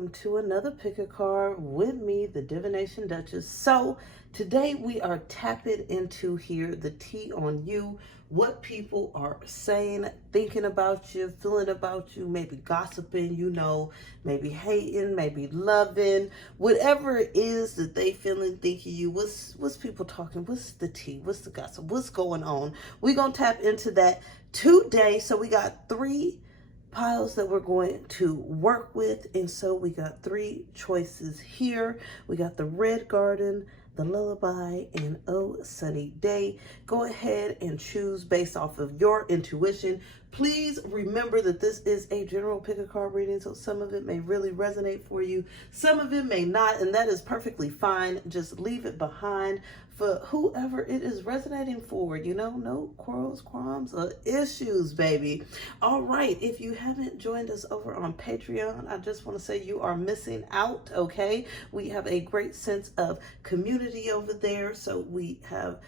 welcome to another pick a card with me, the Divination Duchess. So today we are tapping into here the tea on you, what people are saying, thinking about you, feeling about you, maybe gossiping, maybe hating, maybe loving, whatever it is that they feeling, thinking you. What's people talking? What's the tea? What's the gossip? What's going on? We're gonna tap into that today. So we got three piles that we're going to work with, and so we got three choices here. We got the Red Garden, the Lullaby, and Oh Sunny Day. Go ahead and choose based off of your intuition. Please remember that this is a general pick a card reading, so some of it may really resonate for you, some of it may not, and that is perfectly fine. Just leave it behind for whoever it is resonating for, no quarrels, qualms, or issues, baby. All right, if you haven't joined us over on Patreon, I just want to say you are missing out, okay? We have a great sense of community over there, so we have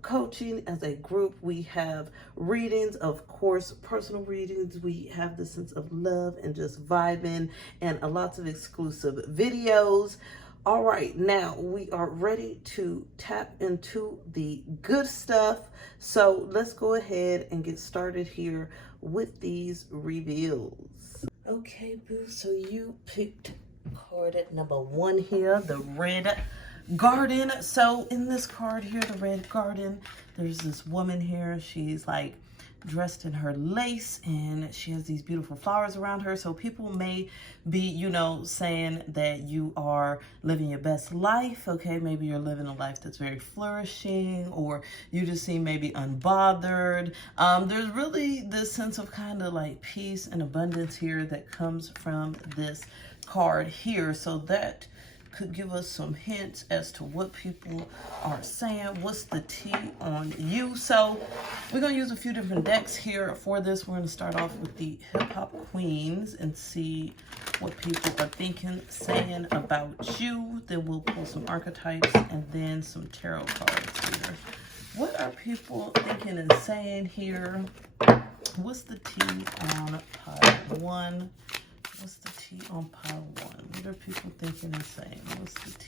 coaching as a group. We have readings, of course, personal readings. We have the sense of love and just vibing, and lots of exclusive videos. All right, now we are ready to tap into the good stuff. So let's go ahead and get started here with these reveals. Okay, boo, so you picked card at number 1 here, the Red Garden. So in this card here, the Red Garden, there's this woman here. She's like dressed in her lace, and she has these beautiful flowers around her. So people may be, saying that you are living your best life. Okay, maybe you're living a life that's very flourishing, or you just seem maybe unbothered. There's really this sense of kind of like peace and abundance here that comes from this card here. So that could give us some hints as to what people are saying. What's the tea on you? So we're going to use a few different decks here for this. We're going to start off with the Hip Hop Queens and see what people are thinking, saying about you. Then we'll pull some archetypes and then some tarot cards here. What are people thinking and saying here? What's the tea on pile 1? What's the tea on pile 1? What are people thinking and saying? What's the tea?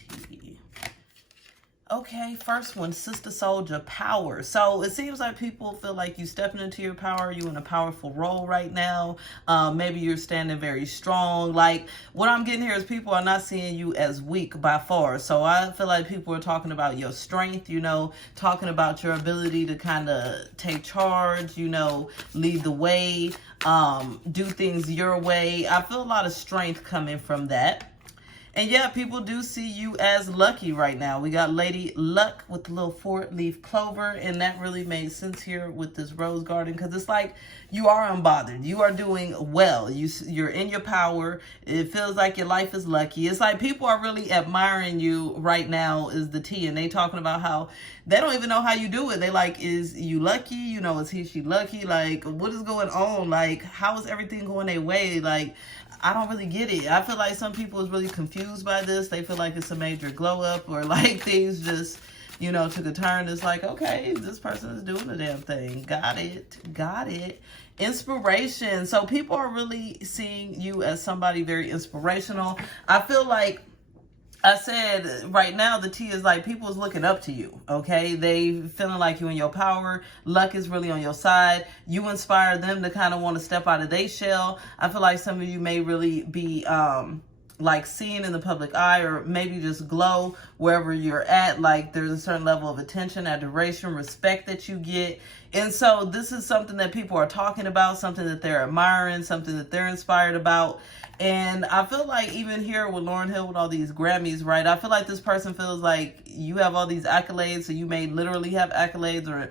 Okay, first one, Sister Soldier, power. So it seems like people feel like you stepping into your power. You're in a powerful role right now. Maybe you're standing very strong. Like, what I'm getting here is people are not seeing you as weak by far. So I feel like people are talking about your strength, talking about your ability to kind of take charge, lead the way, do things your way. I feel a lot of strength coming from that. And yeah, people do see you as lucky right now. We got Lady Luck with the little 4-leaf clover, and that really made sense here with this rose garden, because it's like you are unbothered. You are doing well. You're in your power. It feels like your life is lucky. It's like people are really admiring you right now is the tea, and they talking about how they don't even know how you do it. They like, is you lucky? Is he, she lucky? Like, what is going on? Like, how is everything going their way? Like, I don't really get it. I feel like some people is really confused by this. They feel like it's a major glow up, or like things just, took a turn. It's like, okay, this person is doing the damn thing. Got it. Inspiration. So people are really seeing you as somebody very inspirational. I feel like I said right now the tea is like people is looking up to you, okay? They feeling like you in your power. Luck is really on your side. You inspire them to kind of want to step out of their shell. I feel like some of you may really be like seen in the public eye, or maybe just glow wherever you're at. Like there's a certain level of attention, adoration, respect that you get. And so this is something that people are talking about, something that they're admiring, something that they're inspired about. And I feel like even here with Lauryn Hill with all these Grammys, right? I feel like this person feels like you have all these accolades, so you may literally have accolades, or,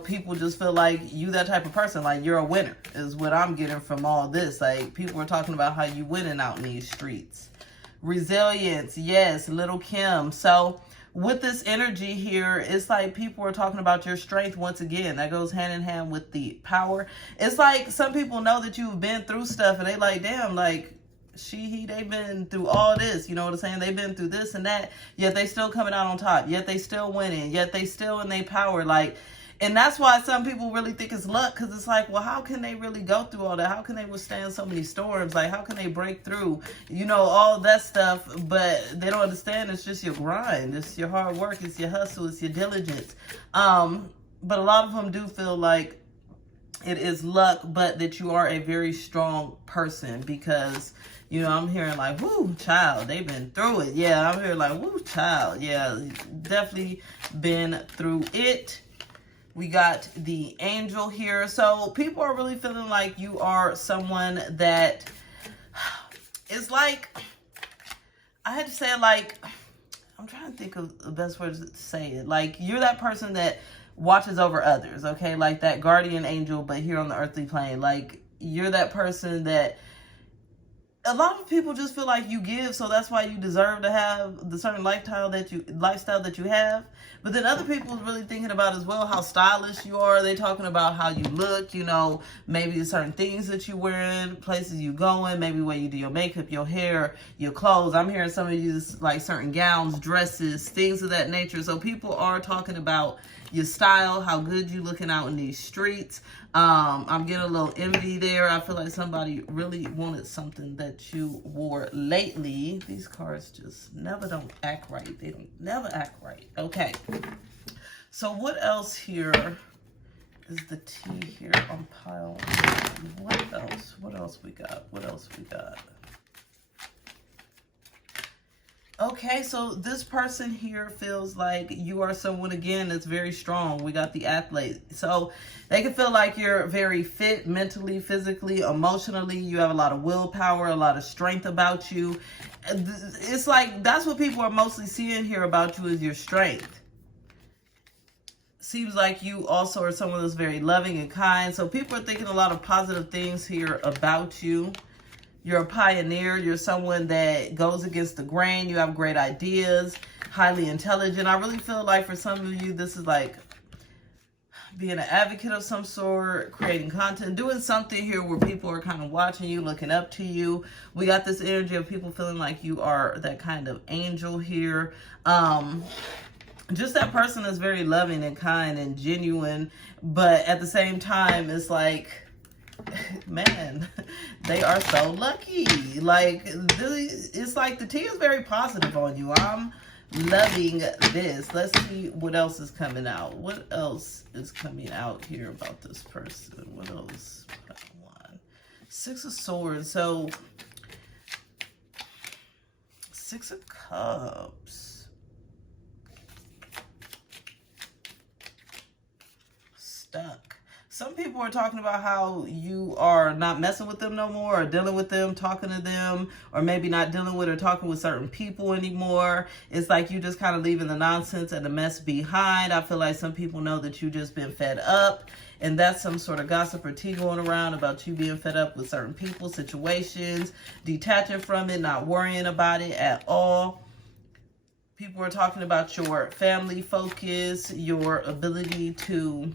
people just feel like you that type of person, like you're a winner is what I'm getting from all this. Like people are talking about how you winning out in these streets. Resilience, yes, Little Kim. So with this energy here, it's like people are talking about your strength once again. That goes hand in hand with the power. It's like some people know that you've been through stuff, and they like, damn, like they've been through all this, you know what I'm saying? They've been through this and that, yet they still coming out on top, yet they still winning, yet they still in their power. Like And that's why some people really think it's luck, because it's like, well, how can they really go through all that? How can they withstand so many storms? Like, how can they break through, all that stuff? But they don't understand it's just your grind. It's your hard work. It's your hustle. It's your diligence. But a lot of them do feel like it is luck, but that you are a very strong person, because I'm hearing like, whoo, child, they've been through it. Yeah, I'm hearing like, whoo, child. Yeah, definitely been through it. We got the angel here. So people are really feeling like you are someone that is like, I had to say it like, I'm trying to think of the best words to say it. Like, you're that person that watches over others, okay? Like that guardian angel, but here on the earthly plane. Like, you're that person that a lot of people just feel like you give, so that's why you deserve to have the certain lifestyle that you have. But then other people are really thinking about as well how stylish you are. They're talking about how you look, maybe certain things that you wearing, places you going, maybe where you do your makeup, your hair, your clothes. I'm hearing some of you like certain gowns, dresses, things of that nature. So people are talking about your style, how good you looking out in these streets. I'm getting a little envy there. I feel like somebody really wanted something that you wore lately. These cards just don't act right. They don't never act right. Okay. So what else here is the T here on pile 1? What else? What else we got? What else we got? Okay, so this person here feels like you are someone, again, that's very strong. We got the athlete. So they can feel like you're very fit mentally, physically, emotionally. You have a lot of willpower, a lot of strength about you. It's like that's what people are mostly seeing here about you is your strength. Seems like you also are someone that's very loving and kind. So people are thinking a lot of positive things here about you. You're a pioneer. You're someone that goes against the grain. You have great ideas, highly intelligent. I really feel like for some of you, this is like being an advocate of some sort, creating content, doing something here where people are kind of watching you, looking up to you. We got this energy of people feeling like you are that kind of angel here. Just that person is very loving and kind and genuine, but at the same time, it's like, man, they are so lucky. Like, it's like the tea is very positive on you. I'm loving this. Let's see what else is coming out. What else is coming out here about this person? What else? 6 of Swords. So 6 of Cups. Stuck. Some people are talking about how you are not messing with them no more, or dealing with them, talking to them, or maybe not dealing with or talking with certain people anymore. It's like you just kind of leaving the nonsense and the mess behind. I feel like some people know that you just been fed up, and that's some sort of gossip or tea going around about you being fed up with certain people, situations, detaching from it, not worrying about it at all. People are talking about your family focus, your ability to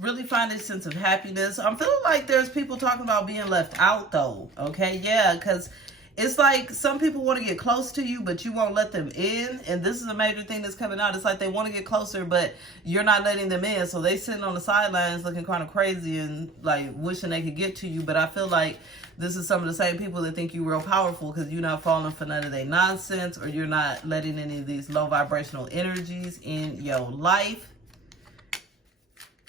really find a sense of happiness. I'm feeling like there's people talking about being left out though. Okay, yeah, because it's like some people want to get close to you, but you won't let them in. And this is a major thing that's coming out. It's like they want to get closer, but you're not letting them in. So they sitting on the sidelines looking kind of crazy and like wishing they could get to you. But I feel like this is some of the same people that think you're real powerful because you're not falling for none of their nonsense, or you're not letting any of these low vibrational energies in your life.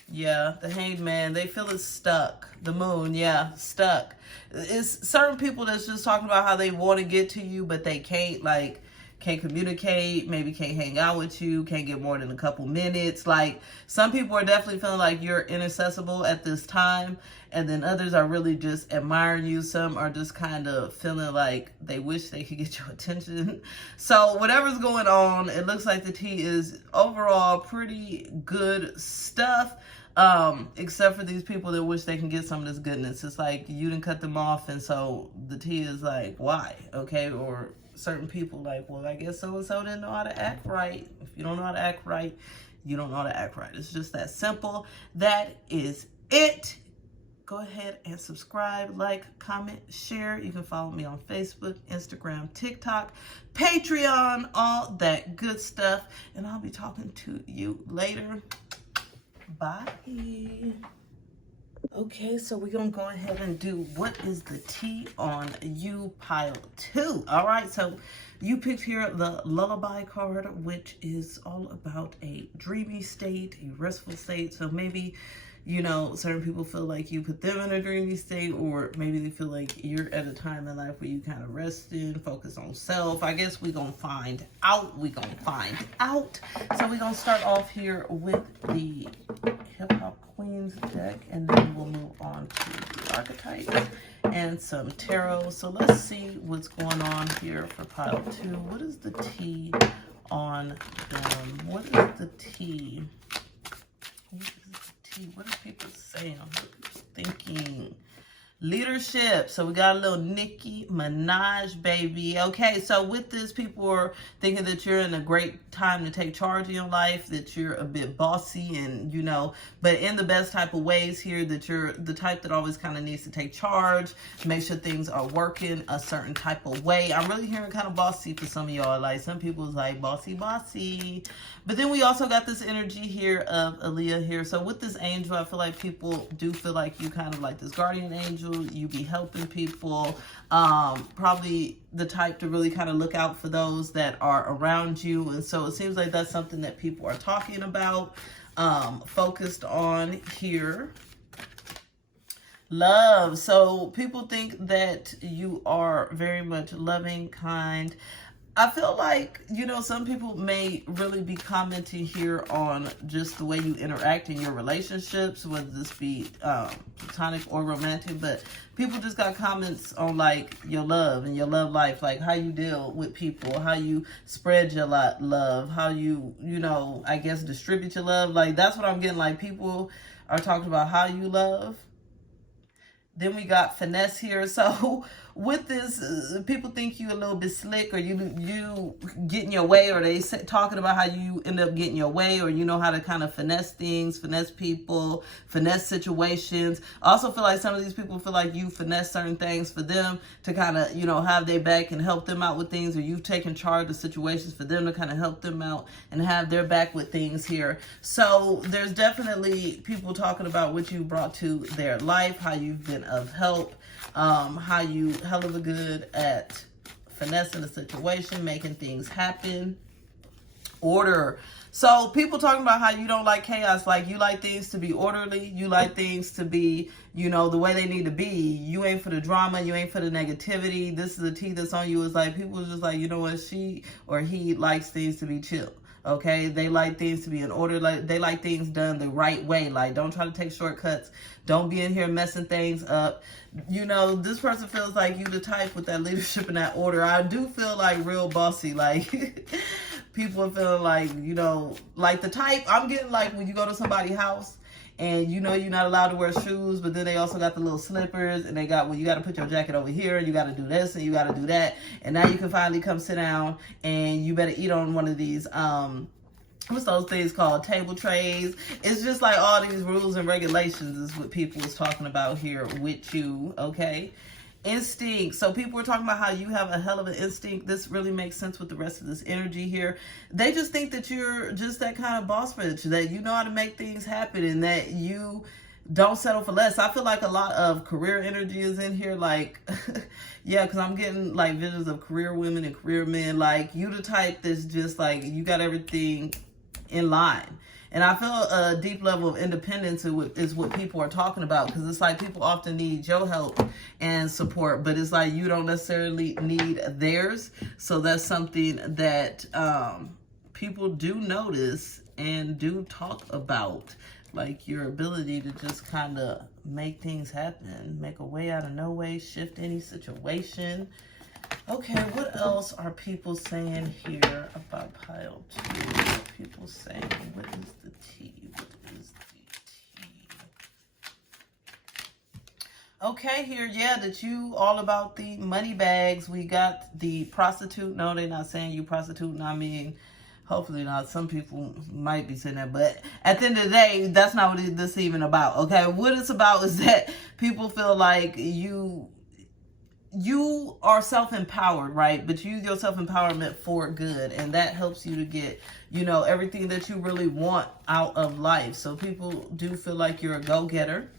Yeah, the Hanged Man, they feel it's stuck. The Moon, yeah, stuck. It's certain people that's just talking about how they want to get to you, but they can't, like, can't communicate, maybe can't hang out with you, can't get more than a couple minutes. Like, some people are definitely feeling like you're inaccessible at this time, and then others are really just admiring you. Some are just kind of feeling like they wish they could get your attention. So whatever's going on, it looks like the tea is overall pretty good stuff. Except for these people that wish they can get some of this goodness. It's like you didn't cut them off, and so the tea is like, why? Okay, or certain people like, well, I guess so-and-so didn't know how to act right. If you don't know how to act right, you don't know how to act right. It's just that simple. That is it. go ahead and subscribe, like, comment, share. You can follow me on Facebook, Instagram, TikTok, Patreon, all that good stuff. And I'll be talking to you later. Bye. Okay, so we're going to go ahead and do what is the tea on you pile 2. All right, so you picked here the Lullaby card, which is all about a dreamy state, a restful state. So maybe, you know, certain people feel like you put them in a dreamy state, or maybe they feel like you're at a time in life where you kind of resting, focus on self. I guess we're going to find out. So we're going to start off here with the Hip Hop Queens deck, and then we'll move on to the archetypes and some tarot. So let's see what's going on here for pile 2. What is the tea on them? What is the tea? What are people saying? What are people thinking? Leadership. So we got a little Nicki Minaj, baby. Okay, so with this, people are thinking that you're in a great time to take charge of your life, that you're a bit bossy and, you know, but in the best type of ways here, that you're the type that always kind of needs to take charge, make sure things are working a certain type of way. I'm really hearing kind of bossy for some of y'all. Like some people's like bossy. But then we also got this energy here of Aaliyah here. So with this angel, I feel like people do feel like you kind of like this guardian angel. You be helping people, probably the type to really kind of look out for those that are around you. And so it seems like that's something that people are talking about, focused on here. Love. So people think that you are very much loving, kind. I feel like, you know, some people may really be commenting here on just the way you interact in your relationships, whether this be platonic or romantic, but people just got comments on like your love and your love life, like how you deal with people, how you spread your love, how you know, I guess distribute your love. Like that's what I'm getting. Like people are talking about how you love. Then we got finesse here. So with this, people think you a little bit slick, or you get in your way, or they talking about how you end up getting your way, or you know how to kind of finesse things, finesse people, finesse situations. I also feel like some of these people feel like you finesse certain things for them to kind of, you know, have their back and help them out with things, or you've taken charge of situations for them to kind of help them out and have their back with things here. So there's definitely people talking about what you brought to their life, how you've been of help, how you hell of a good at finessing the situation, making things happen. Order. So people talking about how you don't like chaos, like you like things to be orderly, you like things to be, you know, the way they need to be. You ain't for the drama, you ain't for the negativity. This is the tea that's on you. Is like people are just like, you know what, she or he likes things to be chill. Okay, they like things to be in order. Like they like things done the right way. Like don't try to take shortcuts. Don't be in here messing things up. You know, this person feels like you the type with that leadership and that order. I do feel like real bossy. Like people are feeling like, you know, like the type. I'm getting like when you go to somebody's house and you know you're not allowed to wear shoes, but then they also got the little slippers, and they got, well, you got to put your jacket over here, and you got to do this, and you got to do that, and now you can finally come sit down, and you better eat on one of these, what's those things called, table trays. It's just like all these rules and regulations is what people is talking about here with you, okay? Instinct. So people are talking about how you have a hell of an instinct. This really makes sense with the rest of this energy here. They just think that you're just that kind of boss bitch, that you know how to make things happen, and that you don't settle for less. I feel like a lot of career energy is in here. Like, yeah, because I'm getting like visions of career women and career men. Like you the type that's just like, you got everything in line. And I feel a deep level of independence is what people are talking about, because it's like people often need your help and support, but it's like you don't necessarily need theirs. So that's something that people do notice and do talk about, like your ability to just kind of make things happen, make a way out of no way, shift any situation. Okay, what else are people saying here about pile 2? What are people saying? What is the tea? What is the tea? Okay, here, yeah, that you all about the money bags. We got the prostitute. No, they're not saying you prostitute. I mean, Hopefully not. Some people might be saying that, but at the end of the day, that's not what this is even about. Okay, what it's about is that people feel like you are self-empowered, right? But you use your self-empowerment for good, and that helps you to get, everything that you really want out of life. So people do feel like you're a go-getter.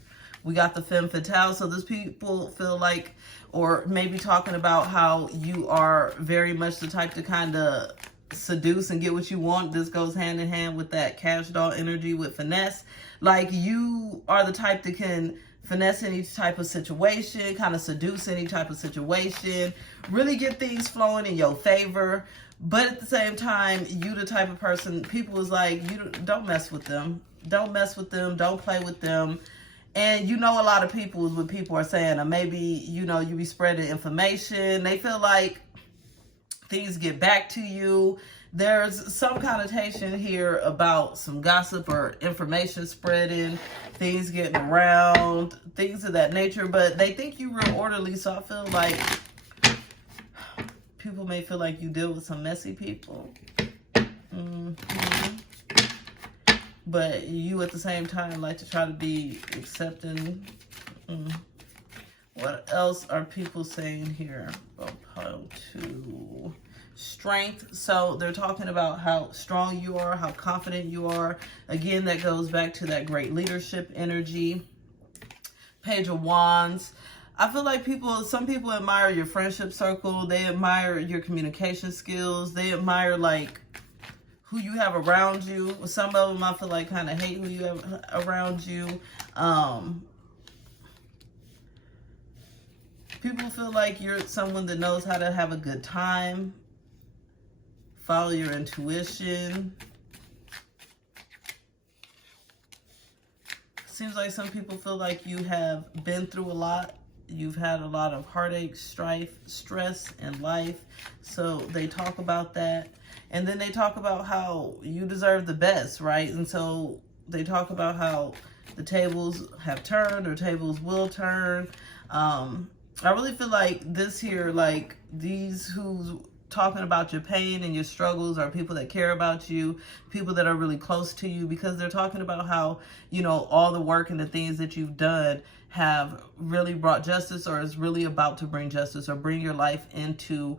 We got the femme fatale, so these people feel like, or maybe talking about how you are very much the type to kind of seduce and get what you want. This goes hand in hand with that cash doll energy with finesse. Like, you are the type that can finesse any type of situation, kind of seduce any type of situation, really get things flowing in your favor. But at the same time, you the type of person, people is like, you don't mess with them. Don't mess with them. Don't play with them. And a lot of people is what people are saying, or maybe, you be spreading information. They feel like things get back to you. There's some connotation here about some gossip or information spreading, things getting around, things of that nature. But they think you're real orderly, so I feel like people may feel like you deal with some messy people. But you at the same time like to try to be accepting. What else are people saying here? Pile 2. Strength. So they're talking about how strong you are, how confident you are. Again, that goes back to that great leadership energy. Page of Wands. I feel like some people admire your friendship circle. They admire your communication skills. They admire like who you have around you. Some of them I feel like kind of hate who you have around you. People feel like you're someone that knows how to have a good time. Follow your intuition. Seems like some people feel like you have been through a lot. You've had a lot of heartache, strife, stress in life. So they talk about that. And then they talk about how you deserve the best, right? And so they talk about how the tables have turned or tables will turn. I really feel like this here, like these who's talking about your pain and your struggles are people that care about you, people that are really close to you, because they're talking about how, all the work and the things that you've done have really brought justice, or is really about to bring justice or bring your life into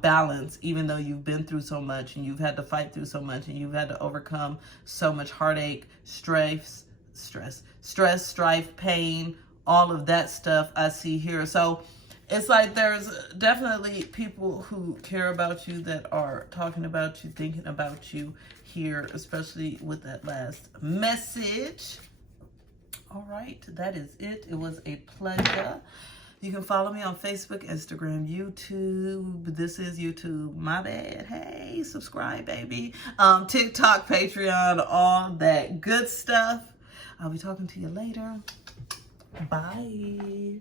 balance, even though you've been through so much and you've had to fight through so much and you've had to overcome so much heartache, stress, strife, pain, all of that stuff I see here. So it's like there's definitely people who care about you that are talking about you, thinking about you here, especially with that last message. All right, that is it. It was a pleasure. You can follow me on Facebook, Instagram, YouTube. This is YouTube. My bad. Hey, subscribe, baby. TikTok, Patreon, all that good stuff. I'll be talking to you later. Bye.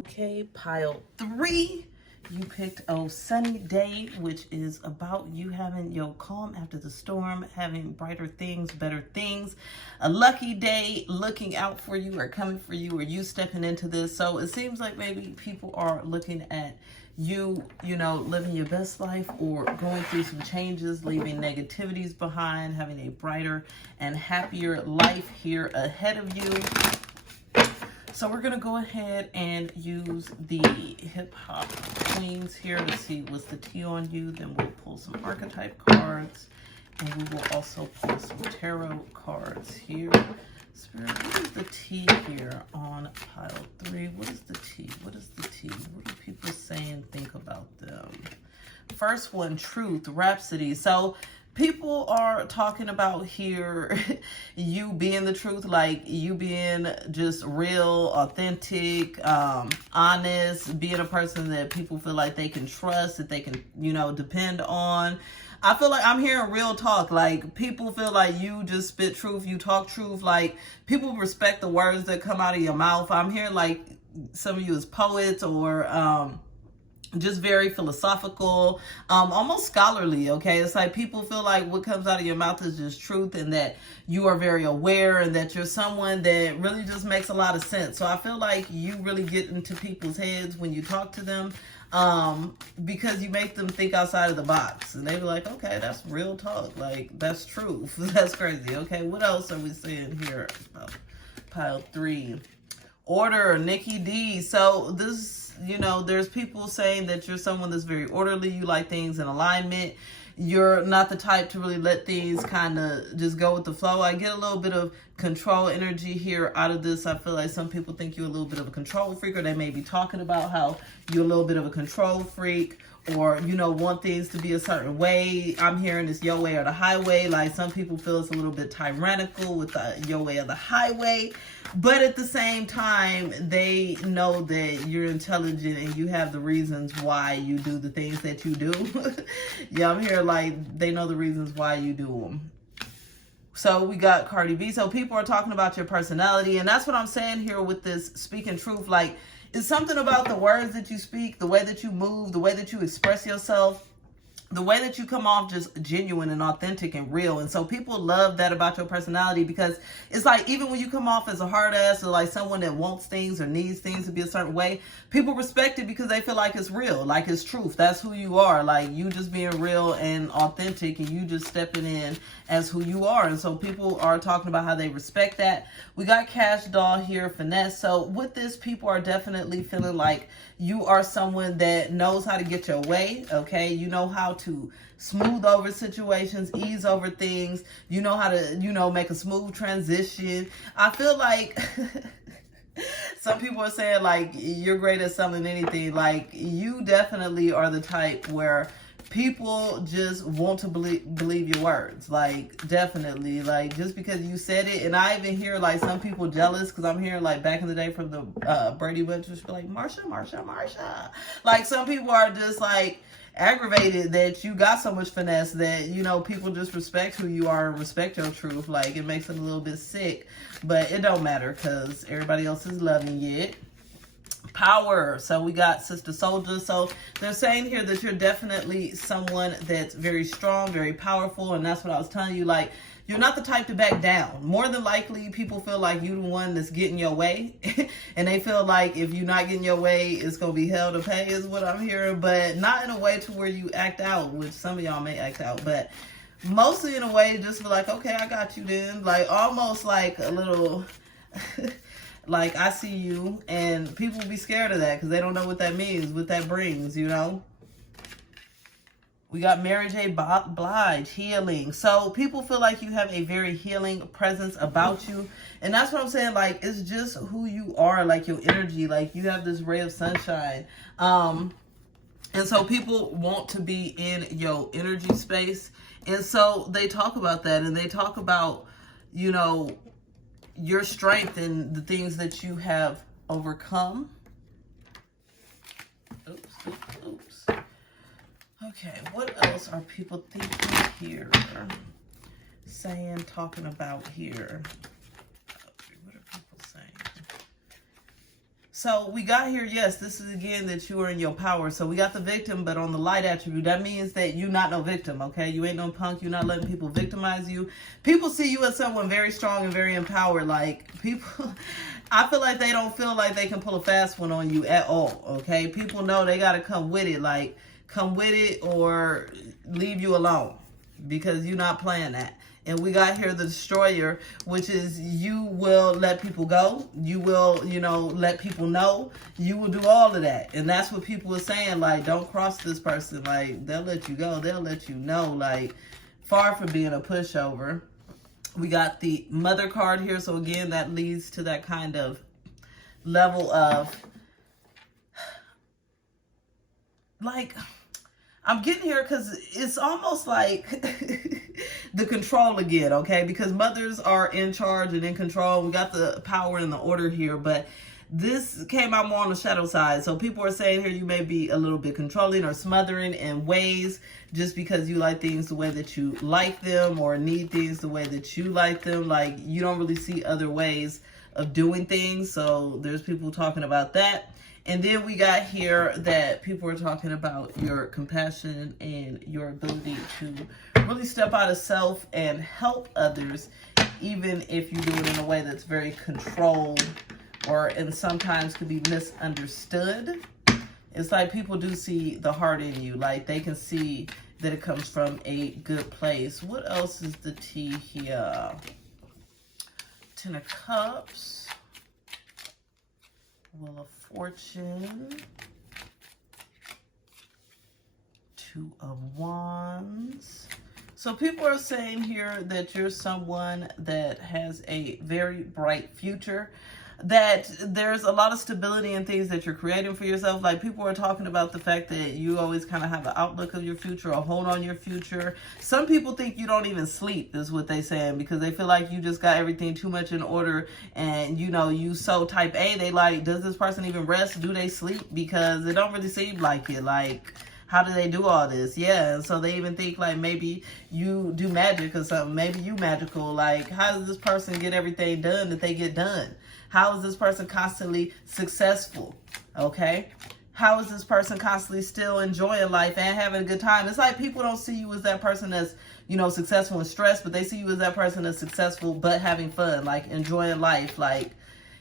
Okay, pile 3. You picked a sunny day, which is about you having your calm after the storm, having brighter things, better things. A lucky day looking out for you or coming for you, or you stepping into this. So it seems like maybe people are looking at you, living your best life or going through some changes, leaving negativities behind, having a brighter and happier life here ahead of you. So we're going to go ahead and use the hip hop queens here to see what's the tea on you. Then we'll pull some archetype cards, and we will also pull some tarot cards here. Spirit, what is the tea here on pile 3? What is the tea? What is the tea? What are people saying? Think about them. First one, truth, rhapsody. So people are talking about here you being the truth, like you being just real, authentic, honest, being a person that people feel like they can trust, that they can, depend on. I feel like I'm hearing real talk. Like people feel like you just spit truth, you talk truth. Like people respect the words that come out of your mouth. I'm hearing like some of you as poets or just very philosophical, almost scholarly, okay? It's like people feel like what comes out of your mouth is just truth, and that you are very aware, and that you're someone that really just makes a lot of sense. So I feel like you really get into people's heads when you talk to them. because you make them think outside of the box. And they be like, okay, that's real talk. Like, that's true. That's crazy. Okay, what else are we seeing here? Pile 3. Order, Nikki D. So this, you know, there's people saying that you're someone that's very orderly. You like things in alignment. You're not the type to really let things kind of just go with the flow. I get a little bit of control energy here out of this. I feel like some people think you're a little bit of a control freak, or they may be talking about how you're a little bit of a control freak, or, you know, want things to be a certain way. I'm hearing this your way or the highway. Like, some people feel it's a little bit tyrannical with the your way or the highway. But at the same time, they know that you're intelligent and you have the reasons why you do the things that you do. Yeah, I'm here like they know the reasons why you do them. So we got Cardi B. So people are talking about your personality. And that's what I'm saying here with this speaking truth. Like, it's something about the words that you speak, the way that you move, the way that you express yourself, the way that you come off just genuine and authentic and real. And so people love that about your personality, because it's like, even when you come off as a hard ass or like someone that wants things or needs things to be a certain way, people respect it because they feel like it's real, like it's truth. That's who you are. Like, you just being real and authentic, and you just stepping in as who you are. And so people are talking about how they respect that. We got Cash Doll here, Finesse. So with this, people are definitely feeling like you are someone that knows how to get your way. Okay, you know how to smooth over situations, ease over things. You know how to, you know, make a smooth transition. I feel like some people are saying like you're great at selling anything. Like, you definitely are the type where people just want to believe your words. Like, definitely, like, just because you said it. And I even hear like some people jealous, because I'm hearing like back in the day from the Brady Bunch, just be like, Marsha. Like, some people are just like aggravated that you got so much finesse that, you know, people just respect who you are and respect your truth. Like, it makes them a little bit sick, but it don't matter because everybody else is loving it. Power. So we got Sister Soldier. So they're saying here that you're definitely someone that's very strong, very powerful. And that's what I was telling you. Like, you're not the type to back down. More than likely, people feel like you're the one that's getting your way. And they feel like if you're not getting your way, it's going to be hell to pay, is what I'm hearing. But not in a way to where you act out, which some of y'all may act out. But mostly in a way just be like, okay, I got you then. Like, almost like a little... like, I see you, and people be scared of that because they don't know what that means, what that brings, you know? We got Mary J. Blige, healing. So people feel like you have a very healing presence about you. And that's what I'm saying. Like, it's just who you are, like your energy. Like, you have this ray of sunshine. And so people want to be in your energy space. And so they talk about that, and they talk about, you know, your strength and the things that you have overcome. Oops. Okay, what else are people thinking here? Saying, talking about here. What are people saying? So we got here, yes, this is again that you are in your power. So we got the victim, but on the light attribute, that means that you're not no victim, okay? You ain't no punk. You're not letting people victimize you. People see you as someone very strong and very empowered. Like, people, I feel like they don't feel like they can pull a fast one on you at all, okay? People know they got to come with it. Like, come with it or leave you alone, because you're not playing that. And we got here the Destroyer, which is you will let people go. You will, you know, let people know. You will do all of that. And that's what people are saying. Like, don't cross this person. Like, they'll let you go. They'll let you know. Like, far from being a pushover. We got the Mother card here. So again, that leads to that kind of level of, like, I'm getting here because it's almost like the control again, okay? Because mothers are in charge and in control. We got the power and the order here, but this came out more on the shadow side. So people are saying here you may be a little bit controlling or smothering in ways just because you like things the way that you like them, or need things the way that you like them. Like, you don't really see other ways of doing things. So there's people talking about that. And then we got here that people are talking about your compassion and your ability to really step out of self and help others, even if you do it in a way that's very controlled, or and sometimes could be misunderstood. It's like people do see the heart in you. Like they can see that it comes from a good place. What else is the tea here? 10 of Cups. Wheel of Fortune. 2 of Wands. So people are saying here that you're someone that has a very bright future, that there's a lot of stability in things that you're creating for yourself. Like people are talking about the fact that you always kind of have an outlook of your future, a hold on your future. Some people think you don't even sleep, is what they saying, because they feel like you just got everything too much in order, and you know, you so type A, they like, does this person even rest? Do they sleep? Because it don't really seem like it. Like, how do they do all this? Yeah, and so they even think like maybe you do magic or something. Maybe you magical. Like, how does this person get everything done that they get done? How is this person constantly successful? Okay? How is this person constantly still enjoying life and having a good time? It's like people don't see you as that person that's, you know, successful and stressed, but they see you as that person that's successful but having fun, like enjoying life. Like,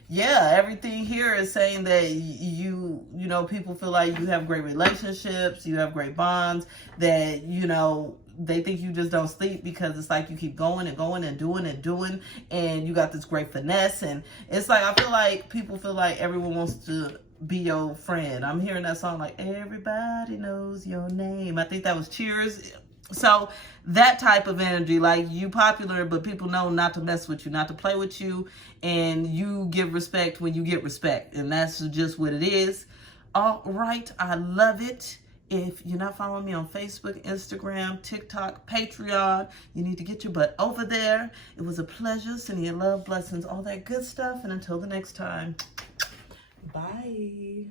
yeah, everything here is saying that you know, people feel like you have great relationships, you have great bonds, that, you know, they think you just don't sleep because it's like you keep going and going and doing, and you got this great finesse. And it's like, I feel like people feel like everyone wants to be your friend. I'm hearing that song like, everybody knows your name. I think that was Cheers. So that type of energy, like you popular, but people know not to mess with you, not to play with you, and you give respect when you get respect, and that's just what it is. All right, I love it. If you're not following me on Facebook, Instagram, TikTok, Patreon, you need to get your butt over there. It was a pleasure. Sending you love, blessings, all that good stuff, and until the next time, bye.